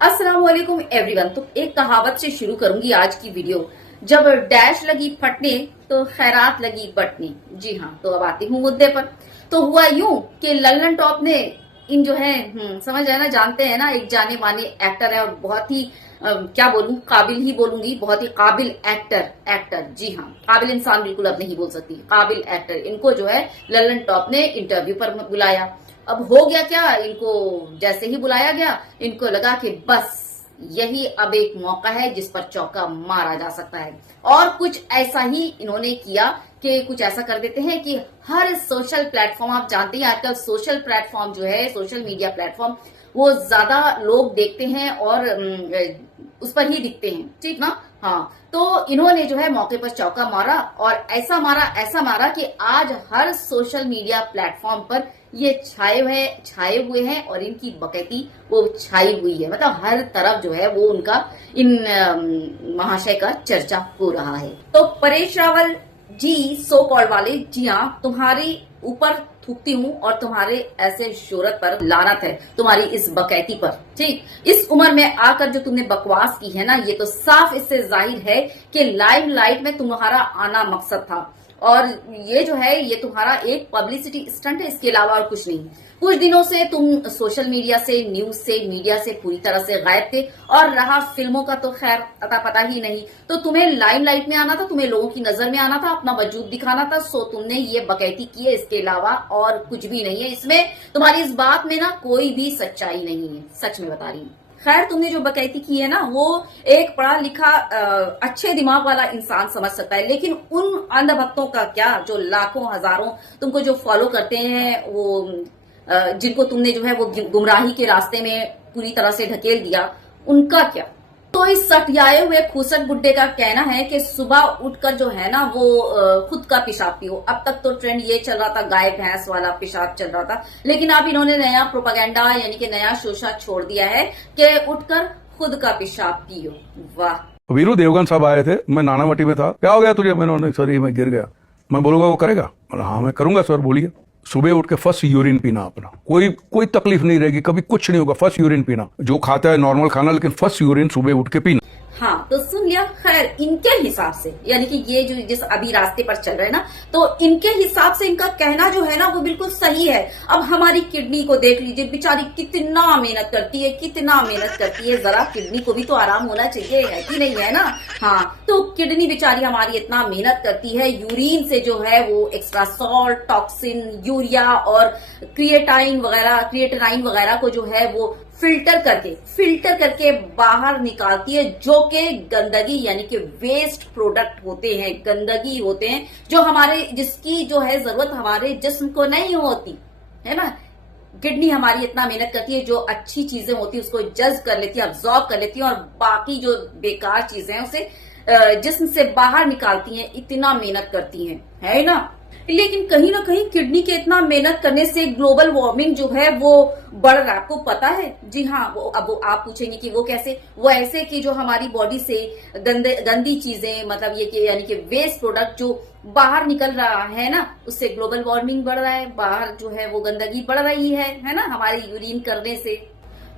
अस्सलाम वालेकुम एवरीवन। तो एक कहावत से शुरू करूंगी आज की वीडियो। जब डैश लगी फटने तो खैरात लगी बटने। जी हाँ, तो अब आती हूँ मुद्दे पर। तो हुआ यूं कि लल्लन टॉप ने इन जो है समझ रहे ना, जानते हैं ना, एक जाने माने एक्टर है और बहुत ही क्या बोलूं, काबिल ही बोलूंगी, बहुत ही काबिल एक्टर। जी हाँ, काबिल इंसान बिल्कुल अब नहीं बोल सकती, काबिल एक्टर। इनको जो है लल्लन टॉप ने इंटरव्यू पर बुलाया। अब हो गया क्या, इनको जैसे ही बुलाया गया इनको लगा कि बस यही अब एक मौका है जिस पर चौका मारा जा सकता है। और कुछ ऐसा ही इन्होंने किया कि कुछ ऐसा कर देते हैं कि हर सोशल प्लेटफॉर्म, आप जानते हैं आजकल सोशल प्लेटफॉर्म जो है, सोशल मीडिया प्लेटफॉर्म, वो ज्यादा लोग देखते हैं और उस पर ही दिखते हैं, ठीक ना। हाँ, तो इन्होंने जो है मौके पर चौका मारा और ऐसा मारा कि आज हर सोशल मीडिया प्लेटफॉर्म पर ये छाए हुए हैं और इनकी बकैती वो छाई हुई है। मतलब हर तरफ जो है वो उनका इन महाशय का चर्चा हो रहा है। तो परेश रावल जी, सो कॉल्ड वाले, जी हाँ, तुम्हारी ऊपर थूकती हूँ और तुम्हारे ऐसे शोहरत पर लानत है, तुम्हारी इस बकैती पर। ठीक, इस उम्र में आकर जो तुमने बकवास की है ना, ये तो साफ इससे जाहिर है कि लाइमलाइट में तुम्हारा आना मकसद था और ये जो है ये तुम्हारा एक पब्लिसिटी स्टंट है, इसके अलावा और कुछ नहीं। कुछ दिनों से तुम सोशल मीडिया से, न्यूज से, मीडिया से पूरी तरह से गायब थे और रहा फिल्मों का तो खैर अता पता ही नहीं। तो तुम्हें लाइमलाइट में आना था, तुम्हें लोगों की नजर में आना था, अपना वजूद दिखाना था, सो तुमने ये बकैती की है, इसके अलावा और कुछ भी नहीं है। इसमें तुम्हारी इस बात में ना कोई भी सच्चाई नहीं है, सच में बता रही हूँ। खैर, तुमने जो बकैती की है ना, वो एक पढ़ा लिखा अच्छे दिमाग वाला इंसान समझ सकता है, लेकिन उन अंधभक्तों का क्या, जो लाखों हजारों तुमको जो फॉलो करते हैं, वो जिनको तुमने जो है वो गुमराही के रास्ते में पूरी तरह से ढकेल दिया, उनका क्या। तो इस सटियाए हुए खूसट बुड्ढे का कहना है कि सुबह उठकर जो है ना वो खुद का पेशाब पियो। अब तक तो ट्रेंड ये चल रहा था, गाय भैंस वाला पेशाब चल रहा था, लेकिन अब इन्होंने नया प्रोपागेंडा यानी कि नया शोशा छोड़ दिया है कि उठकर खुद का पेशाब पियो। वाह। वीरू देवगन साहब आए थे, मैं नानावटी में था। क्या हो गया तुझे? मैंने सर ये मैं गिर गया। मैं बोलूंगा वो करेगा? हाँ मैं करूंगा सर, बोलिए। सुबह उठ के फर्स्ट यूरिन पीना अपना, कोई तकलीफ नहीं रहेगी, कभी कुछ नहीं होगा। फर्स्ट यूरिन पीना, जो खाता है नॉर्मल खाना, लेकिन फर्स्ट यूरिन सुबह उठ के पीना। हाँ, तो सुन लिया। खैर, इनके हिसाब से यानी कि ये जो जिस अभी रास्ते पर चल रहे हैं ना, तो इनके हिसाब से इनका कहना जो है ना वो बिल्कुल सही है। अब हमारी किडनी को देख लीजिए, बेचारी कितना मेहनत करती है, जरा किडनी को भी तो आराम होना चाहिए, है कि नहीं, है ना। हाँ, तो किडनी बेचारी हमारी इतना मेहनत करती है, यूरिन से जो है वो एक्स्ट्रा सॉल्ट, टॉक्सिन, यूरिया और क्रिएटाइन वगैरह को जो है वो फिल्टर करके बाहर निकालती है, जो कि गंदगी यानी कि वेस्ट प्रोडक्ट होते हैं, गंदगी होते हैं, जो हमारे, जिसकी जो है जरूरत हमारे जिस्म को नहीं होती, है ना। किडनी हमारी इतना मेहनत करती है, जो अच्छी चीजें होती है उसको जज्ब कर लेती है, अब्जॉर्ब कर लेती है, और बाकी जो बेकार चीजें हैं उसे जिस्म से बाहर निकालती हैं, इतना मेहनत करती हैं, है ना। लेकिन कहीं ना कहीं किडनी के इतना मेहनत करने से ग्लोबल वार्मिंग जो है वो बढ़ रहा है, आपको पता है। जी हाँ, अब आप पूछेंगे कि वो कैसे। वो ऐसे कि जो हमारी बॉडी से गंदी चीजें, मतलब ये कि यानी कि वेस्ट प्रोडक्ट जो बाहर निकल रहा है ना, उससे ग्लोबल वार्मिंग बढ़ रहा है, बाहर जो है वो गंदगी बढ़ रही है ना, हमारे यूरिन करने से।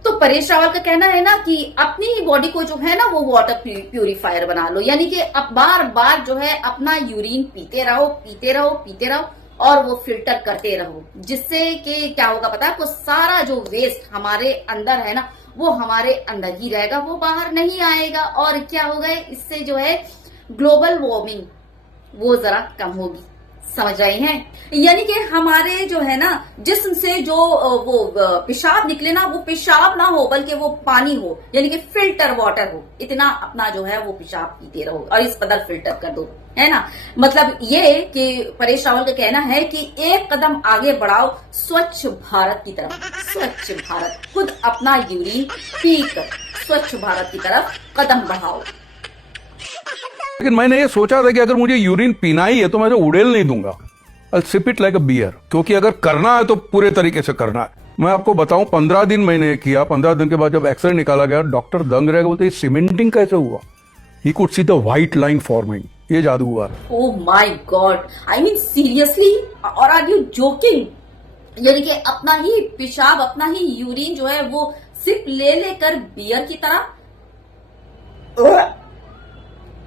तो परेश रावल का कहना है ना कि अपनी ही बॉडी को जो है ना वो वाटर प्यूरिफायर बना लो, यानी कि अब बार बार जो है अपना यूरिन पीते रहो और वो फिल्टर करते रहो, जिससे कि क्या होगा पता है आपको, सारा जो वेस्ट हमारे अंदर है ना वो हमारे अंदर ही रहेगा, वो बाहर नहीं आएगा। और क्या होगा, इससे जो है ग्लोबल वार्मिंग वो जरा कम होगी, समझ रही हैं। यानी कि हमारे जो है ना जिस्म से जो वो पेशाब निकले ना, वो पेशाब ना हो बल्कि वो पानी हो, यानी कि फिल्टर वाटर हो। इतना अपना जो है वो पेशाब पीते रहो और इस कदर फिल्टर कर दो, है ना। मतलब ये कि परेश रावल का कहना है कि एक कदम आगे बढ़ाओ स्वच्छ भारत की तरफ। स्वच्छ भारत, खुद अपना यूरिन पीकर स्वच्छ भारत की तरफ कदम बढ़ाओ। लेकिन मैंने ये सोचा था कि अगर मुझे यूरिन पीना ही है तो मैं तो उड़ेल नहीं दूंगा, I sip it like a beer, क्योंकि अगर करना है तो पूरे तरीके से करना है। मैं आपको बताऊं, 15 दिन मैंने किया। 15 दिन के बाद जब एक्सरे निकाला गया, डॉक्टर दंग रह गए, बोलते सीमेंटिंग कैसे हुआ। He could see the white line forming. ये जादू हुआ। Oh my God, I mean seriously, और आर यू जोकिंग? यानी कि अपना ही पेशाब, अपना ही यूरिन जो है वो सिर्फ ले लेकर बियर की तरह।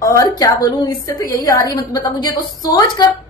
और क्या बोलूं, इससे तो यही आ रही है, मतलब मुझे तो सोच कर।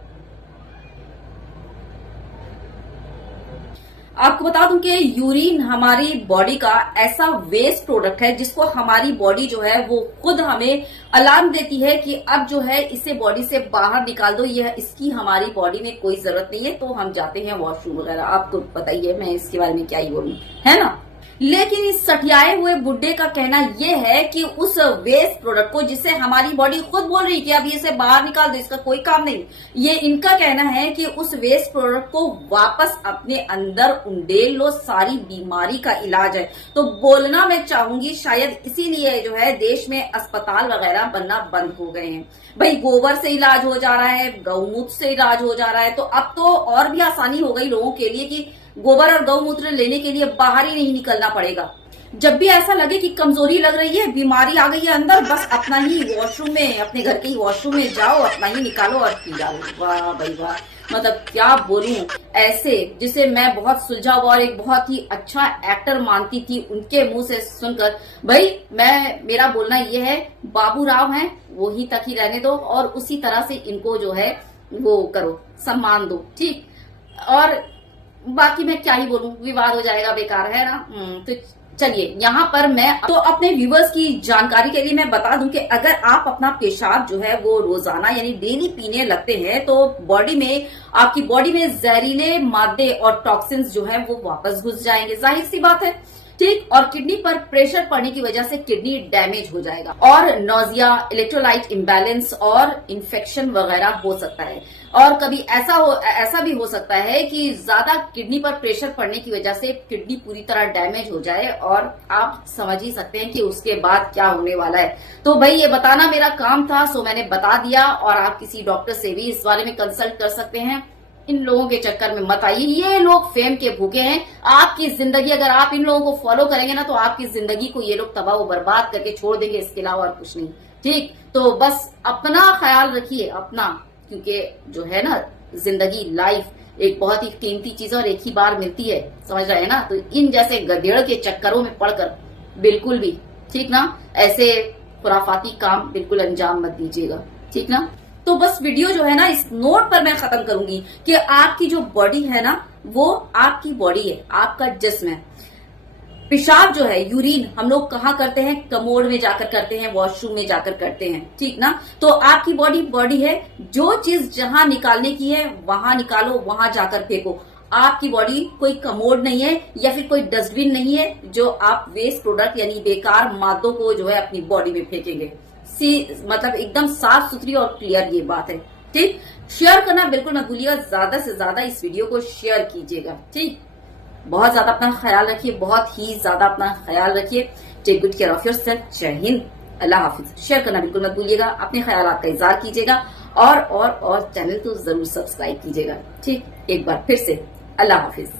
आपको बता दूं कि यूरिन हमारी बॉडी का ऐसा वेस्ट प्रोडक्ट है जिसको हमारी बॉडी जो है वो खुद हमें अलार्म देती है कि अब जो है इसे बॉडी से बाहर निकाल दो, यह इसकी हमारी बॉडी में कोई जरूरत नहीं है। तो हम जाते हैं वॉशरूम वगैरह। आपको पता ही है, मैं इसके बारे में क्या ही बोलूं, है ना। लेकिन इस सठियाए हुए बुड्ढे का कहना यह है कि उस वेस्ट प्रोडक्ट को, जिसे हमारी बॉडी खुद बोल रही है कि अब इसे बाहर निकाल दो, इसका कोई काम नहीं, ये इनका कहना है कि उस वेस्ट प्रोडक्ट को वापस अपने अंदर उंडेल लो, सारी बीमारी का इलाज है। तो बोलना मैं चाहूंगी शायद इसीलिए जो है देश में अस्पताल वगैरह बनना बंद हो गए हैं। भाई गोबर से इलाज हो जा रहा है, गौमूत्र से इलाज हो जा रहा है, तो अब तो और भी आसानी हो गई लोगों के लिए कि गोबर और गौमूत्र लेने के लिए बाहर ही नहीं निकलना पड़ेगा। जब भी ऐसा लगे कि कमजोरी लग रही है, बीमारी आ गई है अंदर, बस अपना ही वॉशरूम में, अपने घर के ही वॉशरूम में जाओ, अपना ही निकालो और पी जाओ। वाह भाई वाह, मतलब क्या बोलूं। ऐसे जिसे मैं बहुत सुलझा हुआ और एक बहुत ही अच्छा एक्टर मानती थी, उनके मुंह से सुनकर भाई मेरा बोलना ये है, बाबू राव हैं वो ही तक ही रहने दो और उसी तरह से इनको जो है वो करो, सम्मान दो, ठीक। और बाकी मैं क्या ही बोलूं, विवाद हो जाएगा, बेकार है ना। तो चलिए, यहाँ पर मैं तो अपने व्यूवर्स की जानकारी के लिए मैं बता दूं कि अगर आप अपना पेशाब जो है वो रोजाना यानी डेली पीने लगते हैं तो आपकी बॉडी में जहरीले मादे और टॉक्सिन्स जो है वो वापस घुस जाएंगे, जाहिर सी बात है, ठीक। और किडनी पर प्रेशर पड़ने की वजह से किडनी डैमेज हो जाएगा और नोजिया, इलेक्ट्रोलाइट इम्बैलेंस और इन्फेक्शन वगैरह हो सकता है। और कभी ऐसा भी हो सकता है कि ज्यादा किडनी पर प्रेशर पड़ने की वजह से किडनी पूरी तरह डैमेज हो जाए और आप समझ ही सकते हैं कि उसके बाद क्या होने वाला है। तो भाई ये बताना मेरा काम था, सो मैंने बता दिया। और आप किसी डॉक्टर से भी इस बारे में कंसल्ट कर सकते हैं। इन लोगों के चक्कर में मत आइए, ये लोग फेम के भूखे हैं। आपकी जिंदगी, अगर आप इन लोगों को फॉलो करेंगे ना तो आपकी जिंदगी को ये लोग तबाह व बर्बाद करके छोड़ देंगे, इसके अलावा और कुछ नहीं, ठीक। तो बस अपना ख्याल रखिए, अपना, क्योंकि जो है ना जिंदगी, लाइफ एक बहुत ही कीमती चीज और एक ही बार मिलती है, समझ रहे हैं ना। तो इन जैसे गधेड़ के चक्करों में पड़कर बिल्कुल भी, ठीक ना, ऐसे खुराफाती काम बिल्कुल अंजाम मत दीजिएगा, ठीक ना। तो बस वीडियो जो है ना इस नोट पर मैं खत्म करूंगी कि आपकी जो बॉडी है ना वो आपकी बॉडी है, आपका जिस्म है। पेशाब जो है, यूरिन, हम लोग कहाँ करते हैं, कमोड में जाकर करते हैं, वॉशरूम में जाकर करते हैं, ठीक ना। तो आपकी बॉडी है, जो चीज जहां निकालने की है वहां निकालो, वहां जाकर फेंको। आपकी बॉडी कोई कमोड नहीं है या फिर कोई डस्टबिन नहीं है जो आप वेस्ट प्रोडक्ट यानी बेकार मादों को जो है अपनी बॉडी में फेंकेंगे। मतलब एकदम साफ सुथरी और क्लियर ये बात है, ठीक। शेयर करना बिल्कुल मत भूलिएगा, ज्यादा से ज्यादा इस वीडियो को शेयर कीजिएगा, ठीक। बहुत ज्यादा अपना ख्याल रखिए, बहुत ही ज्यादा अपना ख्याल रखिए। Take good care of yourself. जय हिंद, अल्लाह हाफिज। शेयर करना बिल्कुल मत भूलिएगा, अपने ख्यालात का इजहार कीजिएगा और चैनल को जरूर सब्सक्राइब कीजिएगा, ठीक। एक बार फिर से अल्लाह हाफिज।